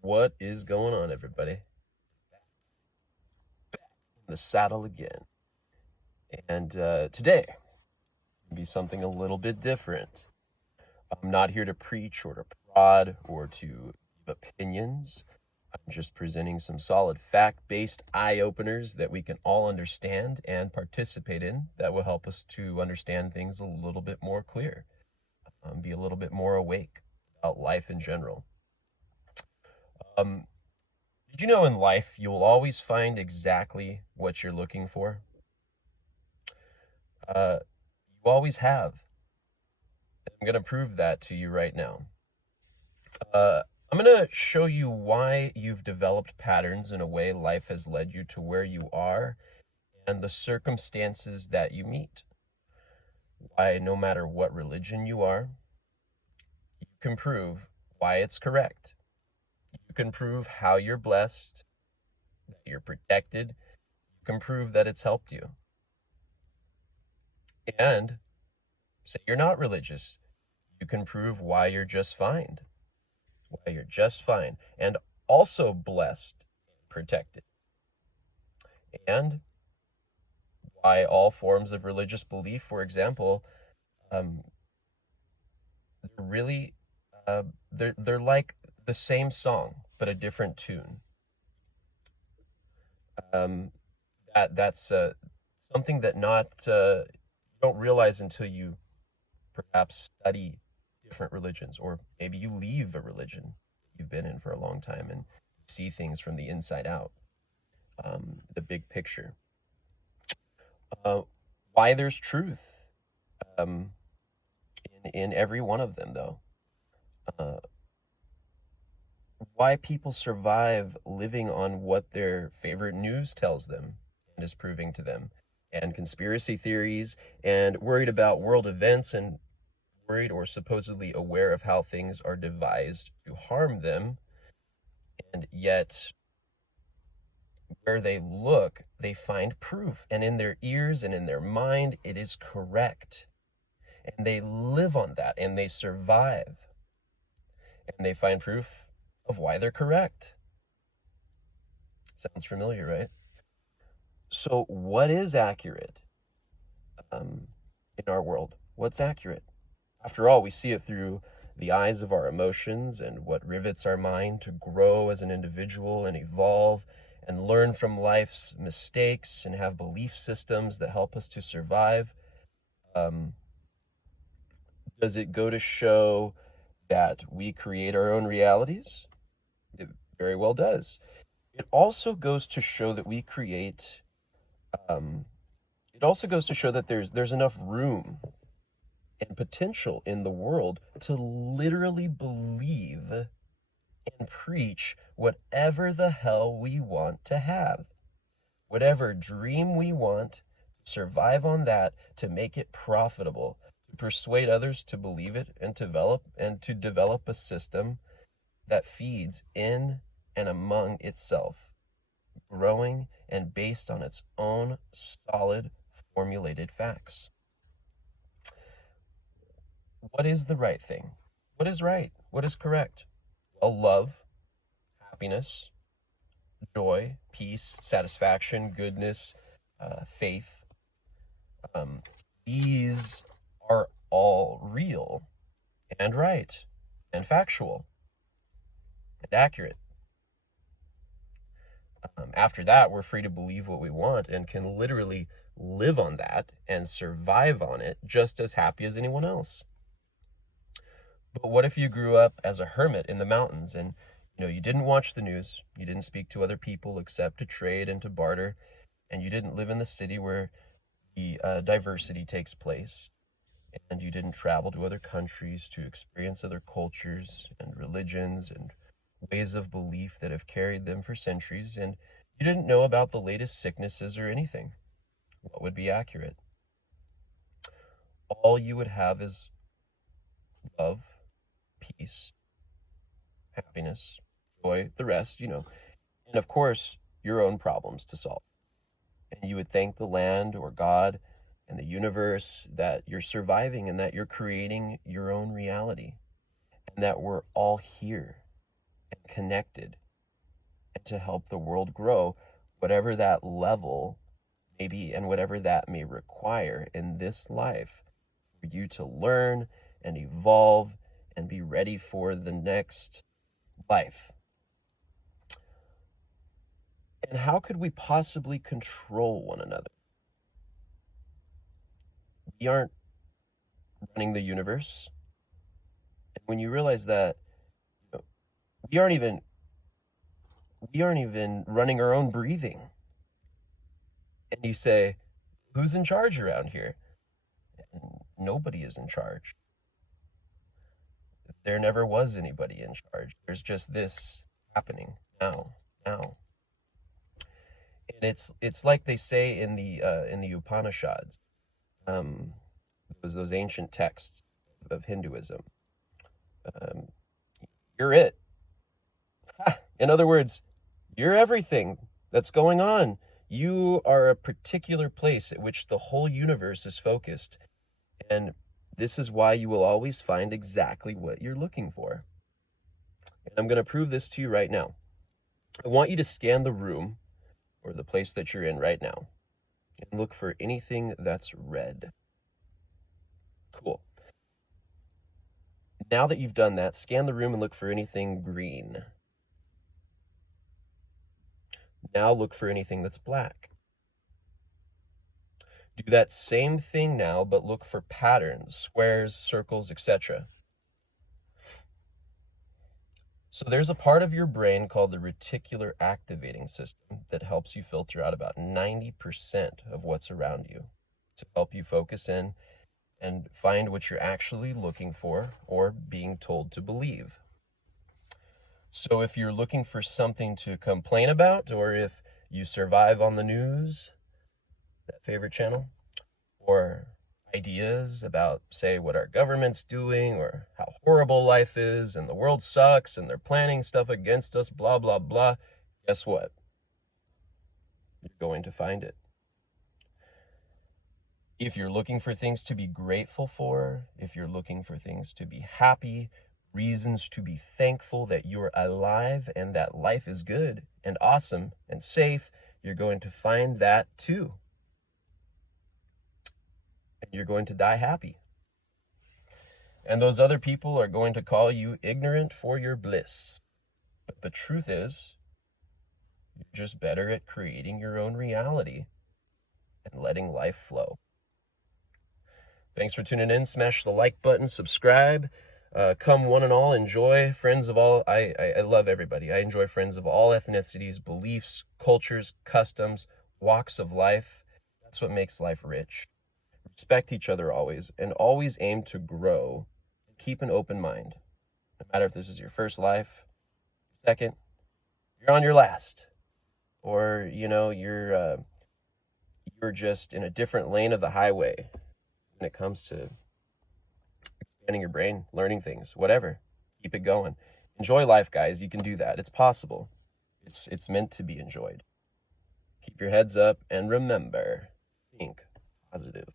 What is going on, everybody? The saddle again. And today will be something a little bit different. I'm not here to preach or to prod or to give opinions. I'm just presenting some solid fact-based eye-openers that we can all understand and participate in that will help us to understand things a little bit more clear, be a little bit more awake about life in general. Um, did you know in life you will always find exactly what you're looking for? Uh, you always have. I'm going to prove that to you right now. I'm going to show you why you've developed patterns in a way life has led you to where you are and the circumstances that you meet. Why, no matter what religion you are, you can prove why it's correct. You can prove how you're blessed, that you're protected. You can prove that it's helped you. And say you're not religious, you can prove why you're just fine. Why you're just fine. And also blessed, protected. And why all forms of religious belief, for example, really, they're like the same song, but a different tune. That's something that you don't realize until you perhaps study different religions, or maybe you leave a religion you've been in for a long time and see things from the inside out, the big picture. Why there's truth in every one of them, though. Why people survive living on what their favorite news tells them and is proving to them, and conspiracy theories, and worried about world events, and worried or supposedly aware of how things are devised to harm them, and yet where they look, they find proof, and in their ears and in their mind, it is correct. And they live on that, and they survive. And they find proof of why they're correct. Sounds familiar, right? So what is accurate in our world? What's accurate? After all, we see it through the eyes of our emotions and what rivets our mind to grow as an individual and evolve and learn from life's mistakes and have belief systems that help us to survive. Does it go to show that we create our own realities? It very well does. It also goes to show that we create, it also goes to show that there's enough room and potential in the world to literally believe and preach whatever the hell we want to have. Whatever dream we want, survive on that to make it profitable, to persuade others to believe it and to develop a system that feeds in and among itself, growing and based on its own solid formulated facts. What is the right thing? What is right? What is correct? Well, love, happiness, joy, peace, satisfaction, goodness, faith. These are all real and right and factual and accurate. After that, we're free to believe what we want and can literally live on that and survive on it just as happy as anyone else. But what if you grew up as a hermit in the mountains and you didn't watch the news, you didn't speak to other people except to trade and to barter, and you didn't live in the city where the diversity takes place, and you didn't travel to other countries to experience other cultures and religions and ways of belief that have carried them for centuries, and you didn't know about the latest sicknesses or anything? What would be accurate? All you would have is love, peace, happiness, joy, the rest, and of course, your own problems to solve. And you would thank the land or God and the universe that you're surviving and that you're creating your own reality and that we're all here and connected, and to help the world grow, whatever that level may be and whatever that may require in this life for you to learn and evolve and be ready for the next life. And how could we possibly control one another? We aren't running the universe. And when you realize that, you know, we aren't even running our own breathing. And you say, who's in charge around here? And nobody is in charge. There never was anybody in charge. There's just this happening now. And it's like they say in the Upanishads, those ancient texts of Hinduism. You're it. In other words, you're everything that's going on. You are a particular place at which the whole universe is focused. And this is why you will always find exactly what you're looking for. And I'm going to prove this to you right now. I want you to scan the room or the place that you're in right now and look for anything that's red. Cool. Now that you've done that, scan the room and look for anything green. Now look for anything that's black. Do that same thing now, but look for patterns, squares, circles, etc. So there's a part of your brain called the reticular activating system that helps you filter out about 90% of what's around you to help you focus in and find what you're actually looking for or being told to believe. So if you're looking for something to complain about, or if you survive on the news, that favorite channel, or ideas about, say, what our government's doing or how horrible life is and the world sucks and they're planning stuff against us, blah, blah, blah, guess what? You're going to find it. If you're looking for things to be grateful for, if you're looking for things to be happy, reasons to be thankful that you're alive and that life is good and awesome and safe, you're going to find that too. And you're going to die happy. And those other people are going to call you ignorant for your bliss. But the truth is, you're just better at creating your own reality and letting life flow. Thanks for tuning in. Smash the like button, subscribe. Come one and all, enjoy friends of all. I love everybody. I enjoy friends of all ethnicities, beliefs, cultures, customs, walks of life. That's what makes life rich. Respect each other always, and always aim to grow. Keep an open mind. No matter if this is your first life, second, you're on your last, or you're just in a different lane of the highway when it comes to expanding your brain, learning things, whatever. Keep it going. Enjoy life, guys. You can do that. It's possible. It's meant to be enjoyed. Keep your heads up and remember, think positive.